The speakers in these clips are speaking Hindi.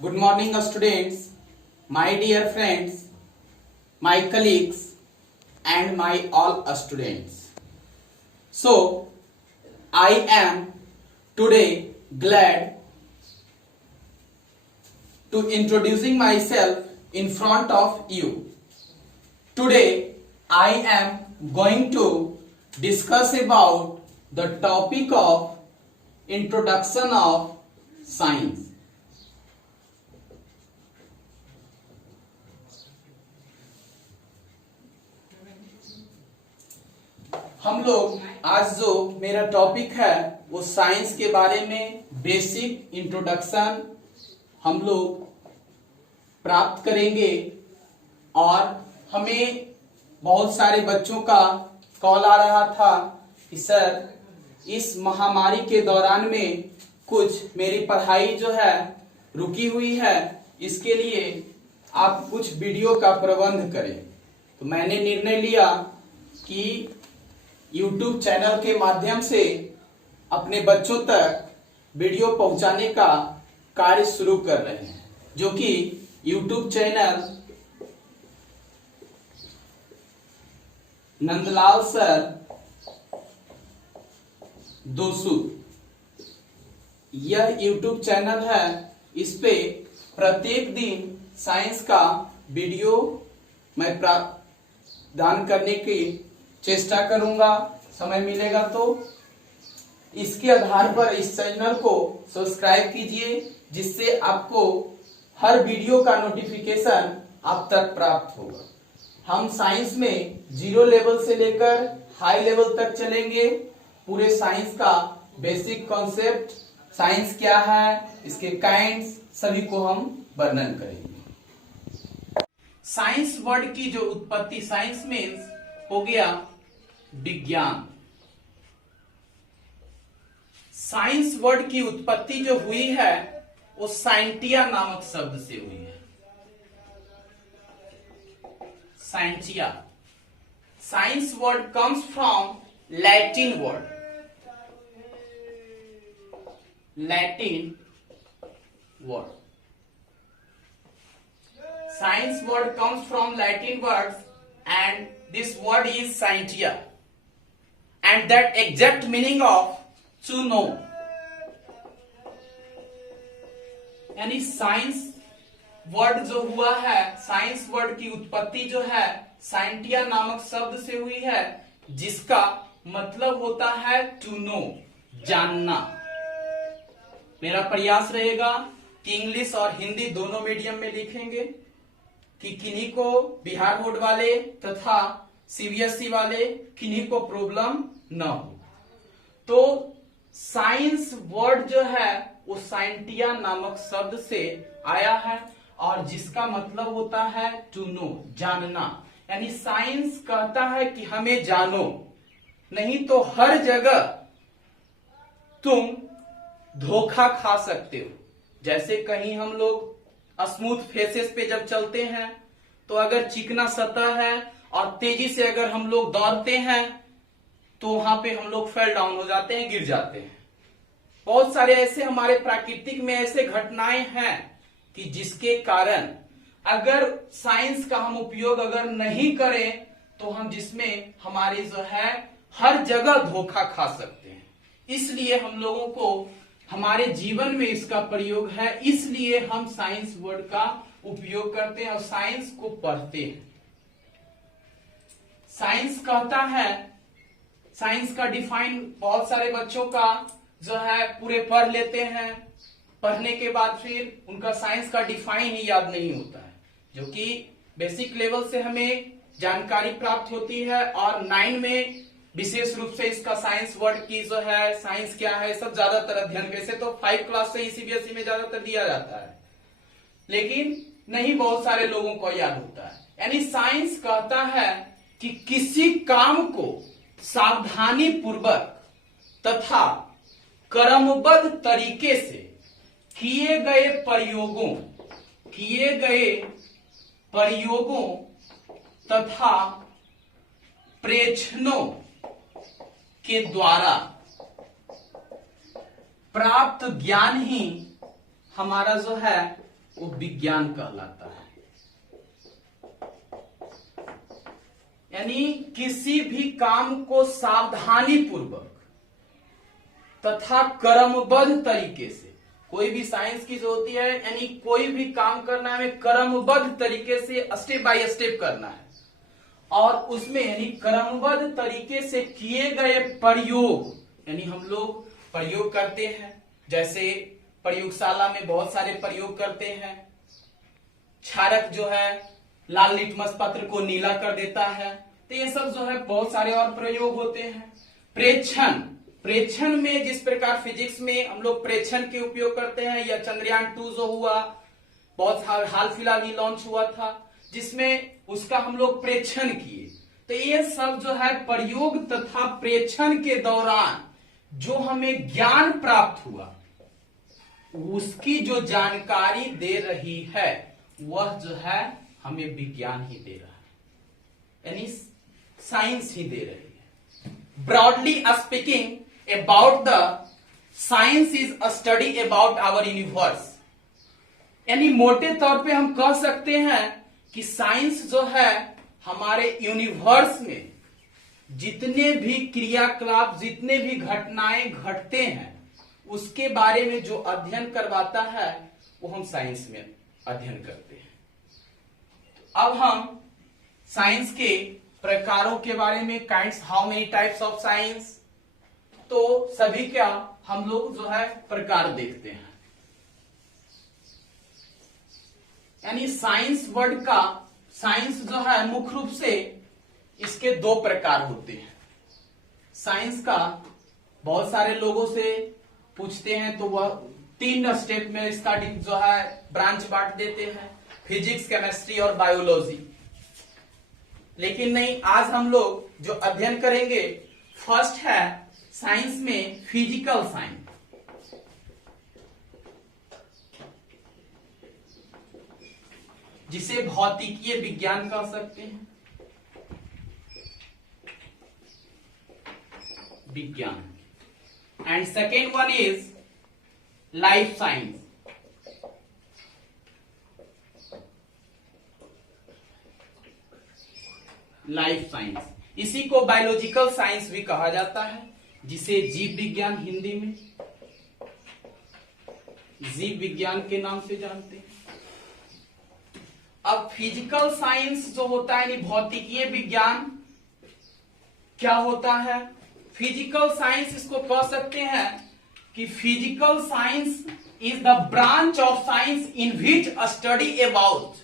Good morning, students, my dear friends, my colleagues, and my all students. So, I am today glad to introducing myself in front of you. Today, I am going to discuss about the topic of introduction of science. हम लोग आज जो मेरा टॉपिक है वो साइंस के बारे में बेसिक इंट्रोडक्शन हम लोग प्राप्त करेंगे। और हमें बहुत सारे बच्चों का कॉल आ रहा था कि सर इस महामारी के दौरान में कुछ मेरी पढ़ाई जो है रुकी हुई है, इसके लिए आप कुछ वीडियो का प्रबंध करें। तो मैंने निर्णय लिया कि YouTube चैनल के माध्यम से अपने बच्चों तक वीडियो पहुंचाने का कार्य शुरू कर रहे हैं, जो कि YouTube चैनल नंदलाल सर दोसू, यह YouTube चैनल है। इस पे प्रत्येक दिन साइंस का वीडियो मैं प्रदान करने की चेष्टा करूंगा, समय मिलेगा तो। इसके आधार पर इस चैनल को सब्सक्राइब कीजिए, जिससे आपको हर वीडियो का नोटिफिकेशन आप तक प्राप्त होगा। हम साइंस में 0 लेवल से लेकर हाई लेवल तक चलेंगे। पूरे साइंस का बेसिक कॉन्सेप्ट, साइंस क्या है, इसके काइंड्स, सभी को हम वर्णन करेंगे। साइंस वर्ड की जो उत्पत्ति, साइंस मीन्स हो गया विज्ञान। साइंस वर्ड की उत्पत्ति जो हुई है वो साइंटिया नामक शब्द से हुई है। Scientia, science word comes from Latin word, Latin word. Science word comes from Latin words and this word is scientia, and that exact meaning of to know, यानी साइंस वर्ड जो हुआ है, साइंस वर्ड की उत्पत्ति जो है साइंटिया नामक शब्द से हुई है, जिसका मतलब होता है टू नो, जानना। मेरा प्रयास रहेगा कि इंग्लिश और हिंदी दोनों मीडियम में लिखेंगे, कि किन्हीं को बिहार बोर्ड वाले तथा सीबीएसई वाले किन्हीं को प्रॉब्लम न हो। तो साइंस वर्ड जो है वो साइंटिया नामक शब्द से आया है, और जिसका मतलब होता है टू नो, जानना। यानी साइंस कहता है कि हमें जानो, नहीं तो हर जगह तुम धोखा खा सकते हो। जैसे कहीं हम लोग स्मूथ फेसेस पे जब चलते हैं तो अगर चिकना सतह है और तेजी से अगर हम लोग दौड़ते हैं तो वहां पे हम लोग फेल डाउन हो जाते हैं, गिर जाते हैं। बहुत सारे ऐसे हमारे प्राकृतिक में ऐसे घटनाएं हैं कि जिसके कारण अगर साइंस का हम उपयोग अगर नहीं करें तो हम जिसमें हमारे जो है हर जगह धोखा खा सकते हैं। इसलिए हम लोगों को हमारे जीवन में इसका प्रयोग है, इसलिए हम साइंस वर्ड का उपयोग करते हैं और साइंस को पढ़ते हैं। साइंस कहता है, साइंस का डिफाइन बहुत सारे बच्चों का जो है पूरे पढ़ लेते हैं, पढ़ने के बाद फिर उनका साइंस का डिफाइन ही याद नहीं होता है, जो कि बेसिक लेवल से हमें जानकारी प्राप्त होती है। और 9 में विशेष रूप से इसका साइंस वर्ड की जो है साइंस क्या है सब ज्यादातर अध्ययन, वैसे तो 5 क्लास से सीबीएसई में ज्यादातर दिया जाता है, लेकिन नहीं बहुत सारे लोगों को याद होता है। यानी साइंस कहता है कि किसी काम को सावधानी पूर्वक तथा क्रमबद्ध तरीके से किए गए प्रयोगों तथा प्रेक्षणों के द्वारा प्राप्त ज्ञान ही हमारा जो है वो विज्ञान कहलाता है। यानी किसी भी काम को सावधानी पूर्वक तथा क्रमबद्ध तरीके से, कोई भी साइंस की जो होती है, यानी कोई भी काम करना है हमें क्रमबद्ध तरीके से स्टेप बाय स्टेप करना है, और उसमें यानी क्रमबद्ध तरीके से किए गए प्रयोग, यानी हम लोग प्रयोग करते हैं, जैसे प्रयोगशाला में बहुत सारे प्रयोग करते हैं। क्षारक जो है लाल लिटमस पत्र को नीला कर देता है, तो ये सब जो है बहुत सारे और प्रयोग होते हैं। प्रेक्षण, प्रेक्षण में जिस प्रकार फिजिक्स में हम लोग प्रेक्षण के उपयोग करते हैं, या चंद्रयान 2 जो हुआ बहुत हाल फिलहाल ही लॉन्च हुआ था, जिसमें उसका हम लोग प्रेक्षण किए, तो ये सब जो है प्रयोग तथा प्रेक्षण के दौरान जो हमें ज्ञान प्राप्त हुआ उसकी जो जानकारी दे रही है वह जो है हमें विज्ञान ही दे रहा है, यानी साइंस ही दे रही है। Broadly speaking about the science is a study about our universe, यानी मोटे तौर पे हम कह सकते हैं कि साइंस जो है हमारे यूनिवर्स में जितने भी क्रियाकलाप, जितने भी घटनाएं घटते हैं उसके बारे में जो अध्ययन करवाता है वो हम साइंस में अध्ययन करते हैं। अब हम साइंस के प्रकारों के बारे में, kinds, how many types of science, तो सभी क्या हम लोग जो है प्रकार देखते हैं। यानी साइंस वर्ड का, साइंस जो है मुख्य रूप से इसके 2 प्रकार होते हैं। साइंस का बहुत सारे लोगों से पूछते हैं तो वह 3 स्टेप में इसका जो है ब्रांच बांट देते हैं, फिजिक्स, केमिस्ट्री और बायोलॉजी। लेकिन नहीं, आज हम लोग जो अध्ययन करेंगे फर्स्ट है साइंस में फिजिकल साइंस, जिसे भौतिकीय विज्ञान कह सकते हैं, विज्ञान। And second one is life science, life science. इसी को बायोलॉजिकल साइंस भी कहा जाता है, जिसे जीव विज्ञान हिंदी में जीव विज्ञान के नाम से जानते हैं। अब फिजिकल साइंस जो होता है, यानी भौतिकीय विज्ञान क्या होता है? फिजिकल साइंस इसको कह सकते हैं कि physical science is the branch of science in which a study about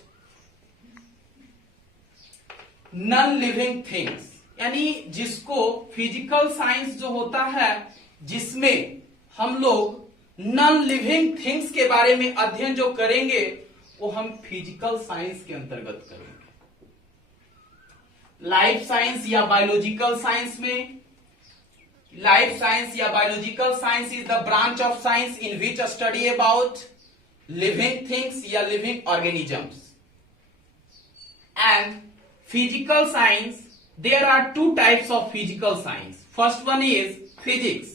non living things, यानी जिसको फिजिकल साइंस जो होता है जिसमें हम लोग नॉन लिविंग थिंग्स के बारे में अध्ययन जो करेंगे वो हम फिजिकल साइंस के अंतर्गत करेंगे। लाइफ साइंस या बायोलॉजिकल साइंस में, लाइफ साइंस या biological science is the branch of science in which a study about living things या living organisms. And physical science, there are 2 types of physical science. First one is physics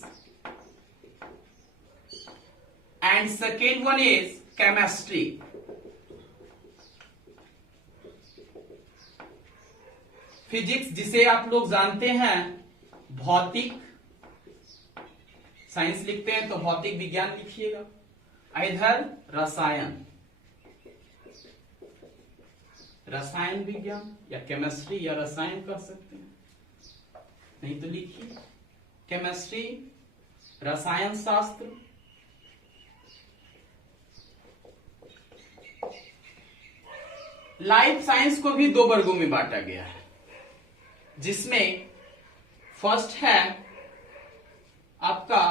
and second one is chemistry. Physics जिसे आप लोग जानते हैं भौतिक साइंस लिखते हैं तो भौतिक विज्ञान लिखिएगा, इधर रसायन, रसायन विज्ञान या केमिस्ट्री या रसायन कह सकते हैं, नहीं तो लिखिए केमिस्ट्री, रसायन शास्त्र। लाइफ साइंस को भी 2 वर्गों में बांटा गया है, जिसमें फर्स्ट है आपका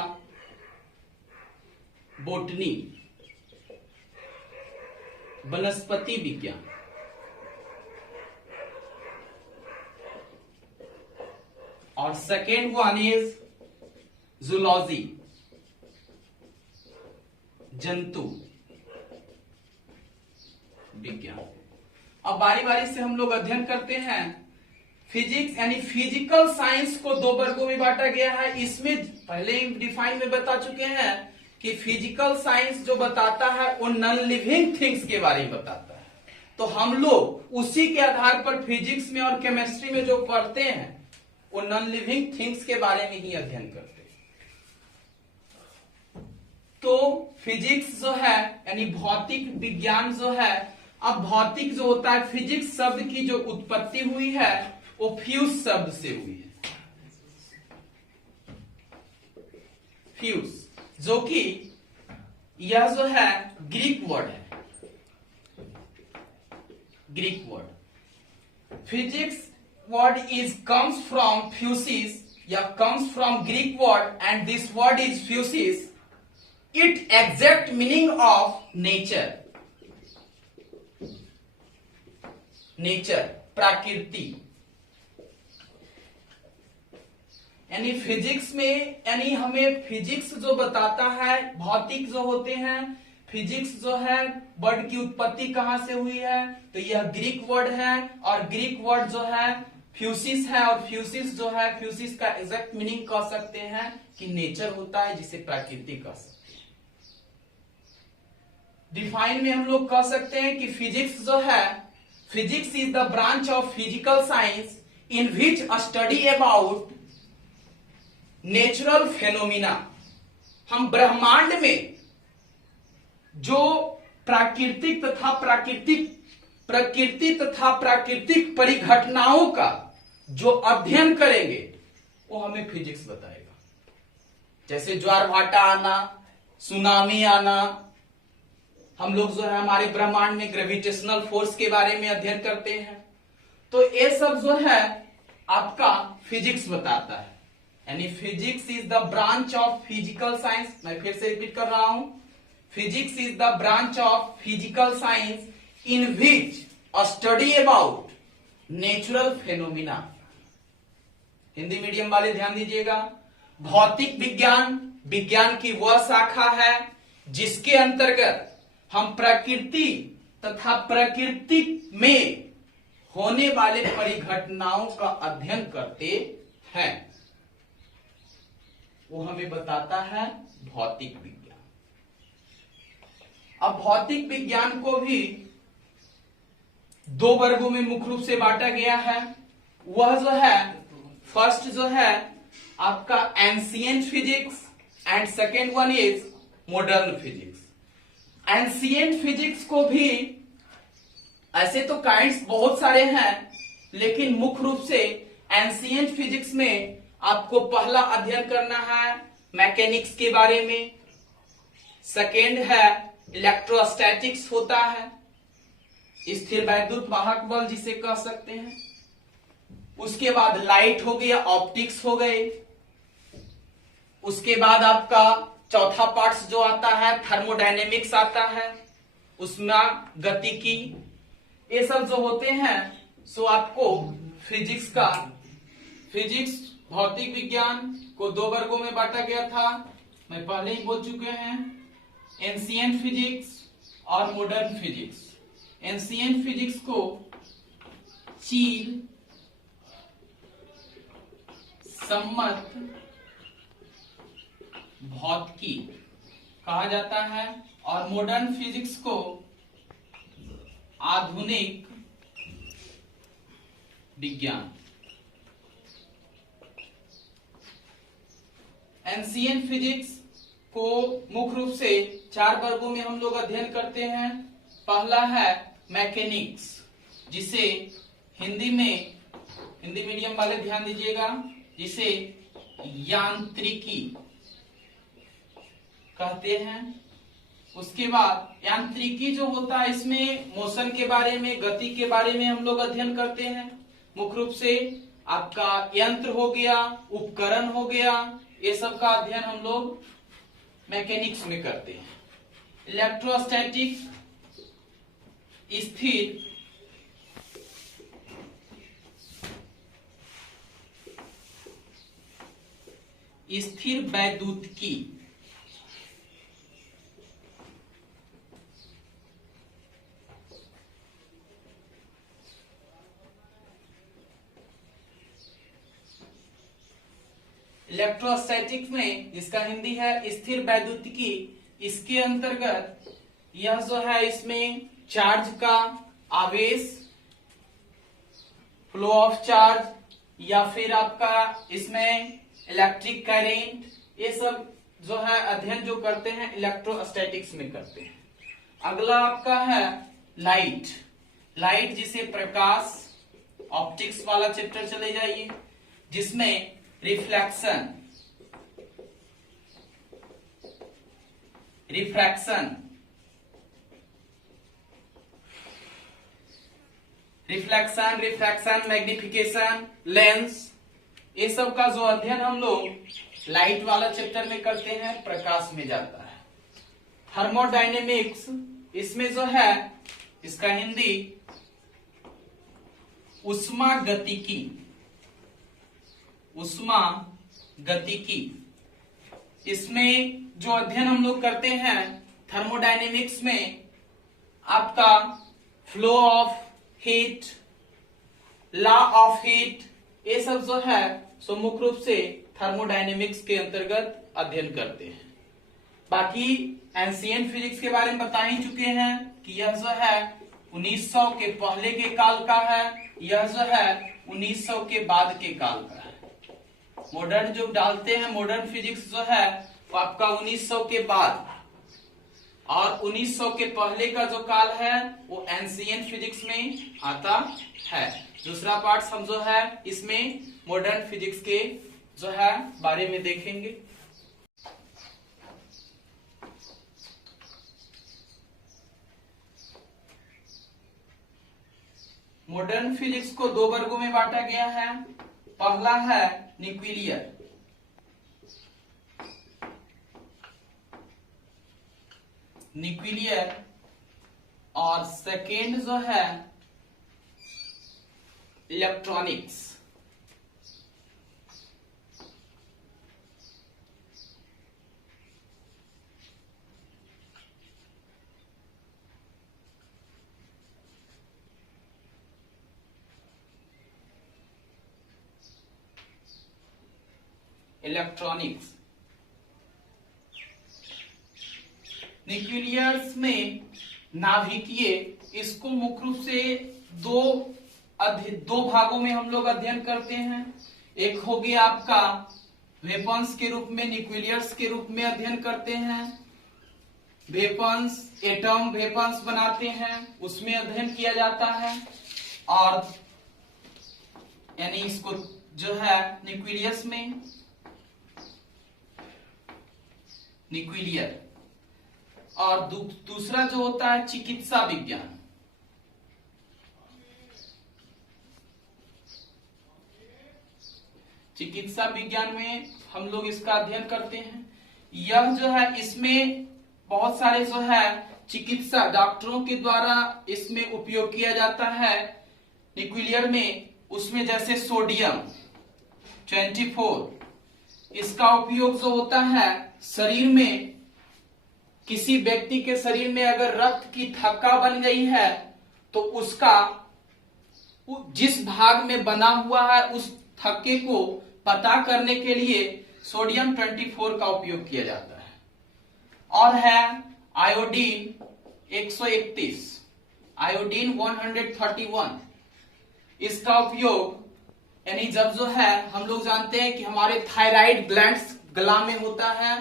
बोटनी, वनस्पति विज्ञान, और सेकेंड वन इज जूलॉजी, जंतु विज्ञान। अब बारी बारी से हम लोग अध्ययन करते हैं। फिजिक्स यानी फिजिकल साइंस को 2 वर्गों में बांटा गया है। इसमें पहले ही डिफाइन में बता चुके हैं कि फिजिकल साइंस जो बताता है वो नॉन लिविंग थिंग्स के बारे में बताता है, तो हम लोग उसी के आधार पर फिजिक्स में और केमिस्ट्री में जो पढ़ते हैं वो नॉन लिविंग थिंग्स के बारे में ही अध्ययन करते हैं। तो फिजिक्स जो है यानी भौतिक विज्ञान जो है, अब भौतिक जो होता है, फिजिक्स शब्द की जो उत्पत्ति हुई है वो फ्यूज शब्द से हुई है। फ्यूज, जो कि यह जो है ग्रीक वर्ड है, Greek word. Physics word is comes from physis या comes from Greek word and this word is physis. It exact meaning of nature, nature प्रकृति, यानी फिजिक्स में, यानी हमें फिजिक्स जो बताता है, भौतिक जो होते हैं, फिजिक्स जो है वर्ड की उत्पत्ति कहां से हुई है, तो यह ग्रीक वर्ड है और ग्रीक वर्ड जो है फ्यूसिस है, और फ्यूसिस जो है, फ्यूसिस का एग्जैक्ट मीनिंग कह सकते हैं कि नेचर होता है, जिसे प्रकृति कह सकते हैं। डिफाइन में हम लोग कह सकते हैं कि फिजिक्स जो है, physics is the branch of physical science in which a study about natural phenomena. हम ब्रह्मांड में जो प्राकृतिक तथा प्राकृतिक परिघटनाओं का जो अध्ययन करेंगे वो हमें फिजिक्स बताएगा। जैसे ज्वार भाटा आना, सुनामी आना, हम लोग जो है हमारे ब्रह्मांड में ग्रेविटेशनल फोर्स के बारे में अध्ययन करते हैं, तो ये सब जो है आपका फिजिक्स बताता है। यानी physics is the branch of physical science, मैं फिर से रिपीट कर रहा हूं, physics is the branch of physical science in which a study about natural phenomena. Hindi medium वाले ध्यान दीजिएगा, भौतिक विज्ञान विज्ञान की वह शाखा है जिसके अंतर्गत हम प्रकृति तथा प्रकृति में होने वाले परिघटनाओं का अध्ययन करते हैं, वो हमें बताता है भौतिक विज्ञान। अब भौतिक विज्ञान को भी दो वर्गों में मुख्य रूप से बांटा गया है। वह जो है, फर्स्ट जो है आपका ancient physics and second one is modern physics. Ancient physics को भी, ऐसे तो काइंड्स बहुत सारे हैं, लेकिन मुख्य रूप से एंशिएंट फिजिक्स में आपको पहला अध्ययन करना है मैकेनिक्स के बारे में, सेकेंड है इलेक्ट्रोस्टैटिक्स होता है, स्थिर वैद्युत वाहक बल जिसे कह सकते हैं, उसके बाद लाइट हो गया, ऑप्टिक्स हो गए, उसके बाद आपका चौथा पार्ट जो आता है थर्मोडायनेमिक्स आता है, उसमें गतिकी, ये सब जो होते हैं, सो आपको फिजिक्स भौतिक विज्ञान को दो वर्गों में बांटा गया था, मैं पहले ही बोल चुके हैं, एंशिएंट फिजिक्स और मॉडर्न फिजिक्स। एंशिएंट फिजिक्स को चीन सम्मत भौतिकी कहा जाता है और मॉडर्न फिजिक्स को आधुनिक विज्ञान। एंशिएंट फिजिक्स को मुख्य रूप से चार वर्गों में हम लोग अध्ययन करते हैं। पहला है मैकेनिक्स, जिसे हिंदी मीडियम वाले ध्यान दीजिएगा, जिसे यांत्रिकी कहते हैं। उसके बाद यांत्रिकी जो होता है, इसमें मोशन के बारे में, गति के बारे में हम लोग अध्ययन करते हैं। मुख्य रूप से आपका यंत्र हो गया, उपकरण हो गया, ये सब का अध्ययन हम लोग मैकेनिक्स में करते हैं। इलेक्ट्रोस्टैटिक्स स्थिर वैद्युतिकी, इलेक्ट्रोस्टैटिक्स में, जिसका हिंदी है स्थिर वैद्युतिकी, इसके अंतर्गत यह जो है इसमें चार्ज का आवेश, फ्लो ऑफ चार्ज या फिर आपका इसमें इलेक्ट्रिक करंट, ये सब जो है अध्ययन जो करते हैं इलेक्ट्रोस्टैटिक्स में करते हैं। अगला आपका है लाइट। लाइट जिसे प्रकाश, ऑप्टिक्स वाला चैप्टर चले जाइए, जिसमें reflection, refraction, reflection, refraction, magnification, lens, ये सब का जो अध्ययन हम लोग लाइट वाला चैप्टर में करते हैं, प्रकाश में जाता है। थर्मोडायनेमिक्स, इसमें जो है इसका हिंदी उष्मा गतिकी, उष्मा गतिकी, इसमें जो अध्ययन हम लोग करते हैं थर्मोडायनेमिक्स में, आपका flow of heat, law of heat, ये सब जो है सो मुख्य रूप से थर्मोडायनेमिक्स के अंतर्गत अध्ययन करते हैं। बाकी एंशिएंट फिजिक्स के बारे में बता ही चुके हैं कि यह जो है 1900 के पहले के काल का है, यह जो है 1900 के बाद के काल का है। मॉडर्न जो डालते हैं, मॉडर्न फिजिक्स जो है वो आपका 1900 के बाद, और 1900 के पहले का जो काल है वो एंशिएंट फिजिक्स में आता है। दूसरा पार्ट हम जो है इसमें मॉडर्न फिजिक्स के जो है बारे में देखेंगे। मॉडर्न फिजिक्स को दो वर्गों में बांटा गया है। पहला है न्यूक्लियर, न्यूक्लियर, और सेकेंड जो है इलेक्ट्रॉनिक्स। इलेक्ट्रॉनिक्स, न्यूक्लियर्स में नाभिकीय, इसको मुख्य रूप से दो भागों में हम लोग अध्ययन करते हैं। एक हो गया आपका वेपन्स के रूप में, न्यूक्लियर्स के रूप में अध्ययन करते हैं। वेपन्स, एटम वेपन्स बनाते हैं, उसमें अध्ययन किया जाता है। और यानी इसको जो है न्यूक्लियस में, न्यूक्लियर। और दूसरा जो होता है चिकित्सा विज्ञान, चिकित्सा विज्ञान में हम लोग इसका अध्ययन करते हैं। यह जो है इसमें बहुत सारे जो है चिकित्सा डॉक्टरों के द्वारा इसमें उपयोग किया जाता है न्यूक्लियर में। उसमें जैसे सोडियम 24, इसका उपयोग जो होता है शरीर में, किसी व्यक्ति के शरीर में अगर रक्त की थक्का बन गई है तो उसका जिस भाग में बना हुआ है उस थक्के को पता करने के लिए सोडियम 24 का उपयोग किया जाता है। और है आयोडीन 131, आयोडीन 131, इसका उपयोग यानी जब जो है हम लोग जानते हैं कि हमारे थायराइड ग्लैंड्स गला में होता है,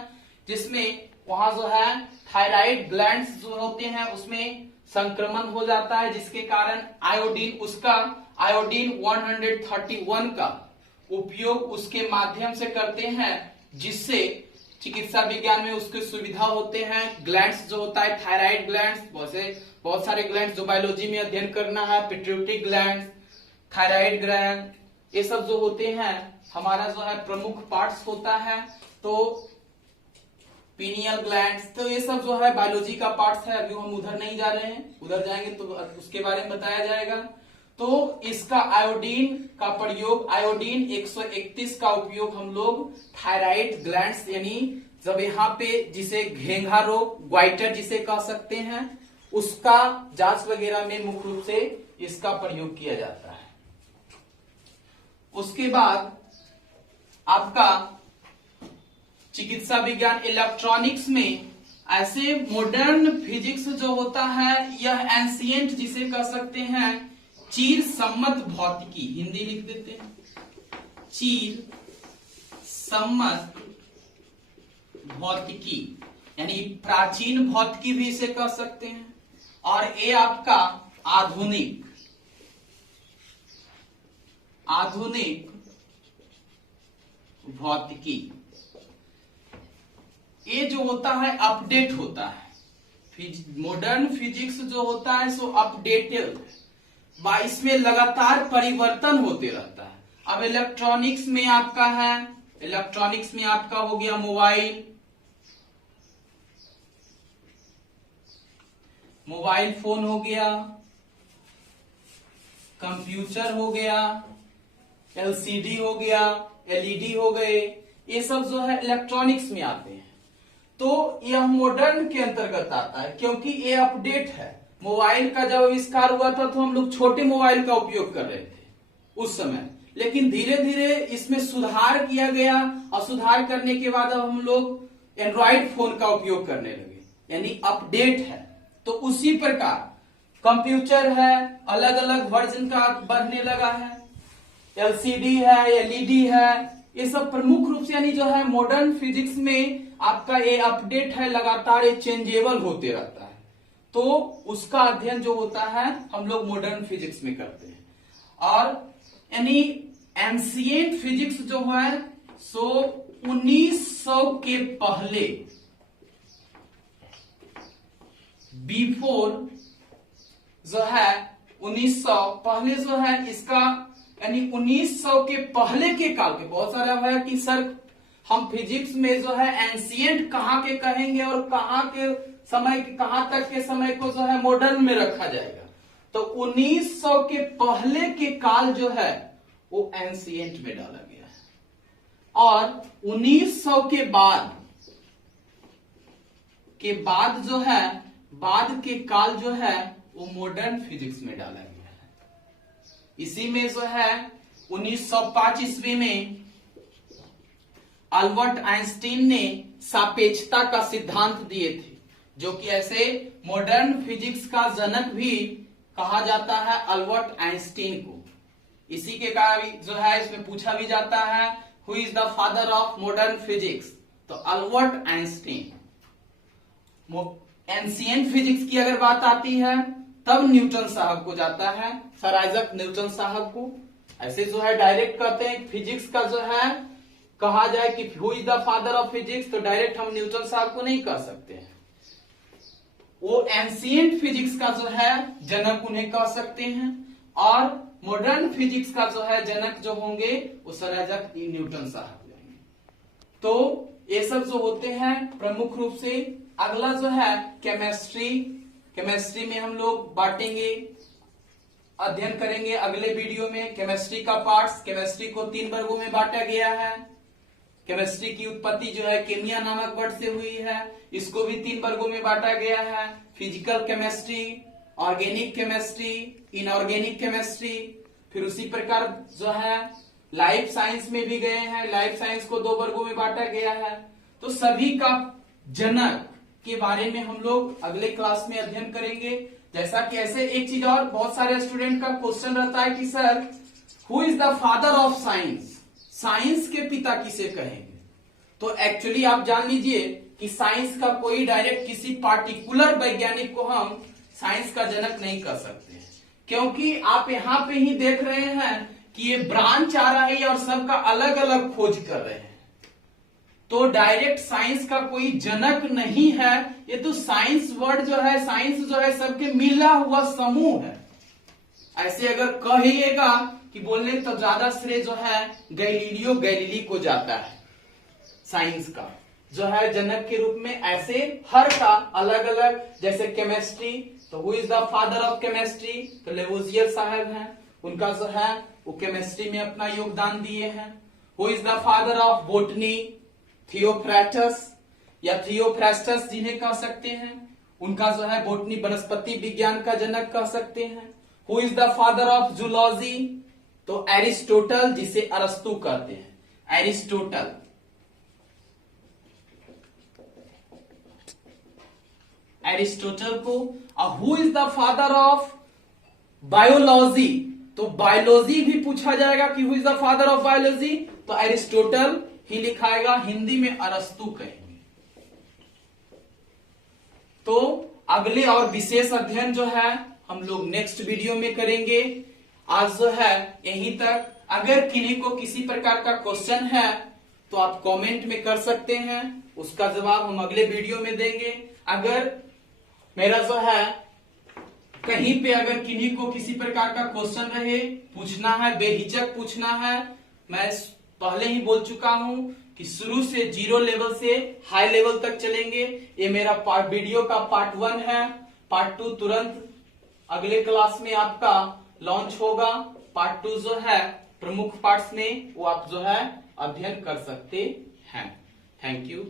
जिसमें वहां जो है थायराइड ग्लैंड्स जो होते हैं उसमें संक्रमण हो जाता है, जिसके कारण आयोडीन, उसका आयोडीन 131 का उपयोग उसके माध्यम से करते हैं, जिससे चिकित्सा विज्ञान में उसके सुविधा होते हैं। ग्लैंड्स जो होता है थायराइड ग्लैंड्स, बहुत सारे ग्लैंड्स जो बायोलॉजी में अध्ययन करना है, पिट्यूटरी ग्लैंड, थायराइड ग्लैंड, ये सब जो होते हैं हमारा जो है प्रमुख पार्ट्स होता है। तो पीनियल ग्लैंड्स, तो ये सब जो है बायोलॉजी का पार्ट्स है। अभी हम उधर नहीं जा रहे हैं, उधर जाएंगे तो उसके बारे में बताया जाएगा। तो इसका आयोडीन का प्रयोग, आयोडीन 131 का उपयोग हम लोग थायराइड ग्लैंड्स, यानी जब यहाँ पे जिसे घेंघा रोग, ग्वाइटर जिसे कह सकते हैं, उसका जांच वगैरह में मुख्य रूप से इसका प्रयोग किया जाता है। उसके बाद आपका चिकित्सा विज्ञान, इलेक्ट्रॉनिक्स में ऐसे मॉडर्न फिजिक्स जो होता है यह एंशिएंट जिसे कह सकते हैं चीर सम्मत भौतिकी, हिंदी लिख देते हैं चीर सम्मत भौतिकी, यानी प्राचीन भौतिकी भी इसे कह सकते हैं। और ये आपका आधुनिक भौतिकी, ये जो होता है अपडेट होता है। मॉडर्न फिजिक्स जो होता है सो अपडेटेड, इसमें लगातार परिवर्तन होते रहता है। अब इलेक्ट्रॉनिक्स में आपका है, इलेक्ट्रॉनिक्स में आपका हो गया मोबाइल फोन हो गया, कंप्यूटर हो गया, एलसीडी हो गया, एलईडी हो गए, ये सब जो है इलेक्ट्रॉनिक्स में आते हैं। तो यह मॉडर्न के अंतर्गत आता है क्योंकि ये अपडेट है। मोबाइल का जब आविष्कार हुआ था तो हम लोग छोटे मोबाइल का उपयोग कर रहे थे उस समय, लेकिन धीरे धीरे इसमें सुधार किया गया और सुधार करने के बाद अब हम लोग एंड्रॉइड फोन का उपयोग करने लगे, यानी अपडेट है। तो उसी प्रकार कंप्यूटर है, अलग अलग वर्जन का बढ़ने लगा है, एलसीडी है, एलईडी है, ये सब प्रमुख रूप से यानी जो है मॉडर्न फिजिक्स में आपका ये अपडेट है, लगातार ये चेंजेबल होते रहता है। तो उसका अध्ययन जो होता है हम लोग मॉडर्न फिजिक्स में करते हैं। और यानी एंशिएंट फिजिक्स जो है सो 1900 के पहले, बिफोर जो है 1900 पहले जो है इसका यानी 1900 के पहले के काल के, बहुत सारा है कि सर हम फिजिक्स में जो है एंशिएंट कहाँ के कहेंगे और कहाँ के समय के, कहां तक के समय को जो है मॉडर्न में रखा जाएगा। तो 1900 के पहले के काल जो है वो एंशिएंट में डाला गया है और 1900 के बाद जो है बाद के काल जो है वो मॉडर्न फिजिक्स में डाला गया है। इसी में जो है 1905 ईस्वी में अल्बर्ट आइंस्टीन ने सापेक्षता का सिद्धांत दिए थे, जो कि ऐसे मॉडर्न फिजिक्स का जनक भी कहा जाता है अल्बर्ट आइंस्टीन को। इसी के कारण जो है इसमें पूछा भी जाता है who is the father of modern physics, तो अल्बर्ट आइंस्टीन। एंशिएंट फिजिक्स की अगर बात आती है तब न्यूटन साहब को जाता है, सर आइजक न्यूटन साहब को। ऐसे जो है डायरेक्ट कहते हैं फिजिक्स का जो है कहा जाए कि who is the father of physics, तो डायरेक्ट हम न्यूटन साहब को नहीं कह सकते हैं। वो एंशिएंट फिजिक्स का जो है जनक उन्हें कह सकते हैं और मॉडर्न फिजिक्स का जो है जनक जो होंगे वो सर आइजक न्यूटन साहब होंगे। तो ये सब जो होते हैं प्रमुख रूप से। अगला जो है केमिस्ट्री में हम लोग बांटेंगे, अध्ययन करेंगे अगले वीडियो में केमिस्ट्री का पार्ट्स। केमिस्ट्री को 3 वर्गों में बांटा गया है। केमिस्ट्री की उत्पत्ति जो है केमिया नामक वर्ड से हुई है, इसको भी 3 वर्गों में बांटा गया है। Physical chemistry, organic chemistry, inorganic chemistry. फिर उसी प्रकार जो है लाइफ साइंस में भी गए हैं, लाइफ साइंस को 2 वर्गों में बांटा गया है। तो सभी का जनक के बारे में हम लोग अगले क्लास में अध्ययन करेंगे। जैसा कि ऐसे एक चीज और बहुत सारे स्टूडेंट का क्वेश्चन रहता है कि sir who is the father of science, science के पिता किसे कहेंगे। तो एक्चुअली आप जान लीजिए कि साइंस का कोई डायरेक्ट किसी पार्टिकुलर वैज्ञानिक को हम साइंस का जनक नहीं कह सकते हैं, क्योंकि आप यहाँ पे ही देख रहे हैं कि ये ब्रांच आ रहा है और सबका अलग अलग खोज कर रहे हैं। तो डायरेक्ट साइंस का कोई जनक नहीं है, ये तो साइंस वर्ड जो है, साइंस जो है सबके मिला हुआ समूह है। ऐसे अगर कहिएगा कि बोलने तो ज्यादा श्रेय जो है गैलीलियो गैलीली को जाता है साइंस का जो है जनक के रूप में। ऐसे हर का अलग अलग, जैसे केमिस्ट्री तो who is the father of chemistry, तो लेवोजियर साहब हैं, उनका जो है वो केमिस्ट्री में अपना योगदान दिए हैं। Who is the father of botany, Theophrastus या थियोफ्रास्टस जिन्हें कह सकते हैं, उनका जो है बोटनी वनस्पति विज्ञान का जनक कह सकते हैं। Who is the father of zoology, तो एरिस्टोटल जिसे अरस्तु कहते हैं, एरिस्टोटल। एरिस्टोटल को। Who is the father of biology, तो बायोलॉजी भी पूछा जाएगा कि who is the father of biology, तो एरिस्टोटल ही लिखाएगा, हिंदी में अरस्तु कहेंगे। तो अगले और विशेष अध्ययन जो है हम लोग नेक्स्ट वीडियो में करेंगे। आज जो है यहीं तक। अगर किन्हीं को किसी प्रकार का क्वेश्चन है तो आप कमेंट में कर सकते हैं, उसका जवाब हम अगले वीडियो में देंगे। अगर मेरा जो है कहीं पे अगर किन्हीं को किसी प्रकार का क्वेश्चन रहे, पूछना है, बेहिचक पूछना है। मैं पहले ही बोल चुका हूं कि शुरू से 0 लेवल से हाई लेवल तक चलेंगे। ये मेरा वीडियो का पार्ट 1 है। पार्ट 2 तुरंत अगले क्लास में आपका लॉन्च होगा। पार्ट 2 जो है प्रमुख पार्ट्स में वो आप जो है अध्ययन कर सकते हैं। Thank you.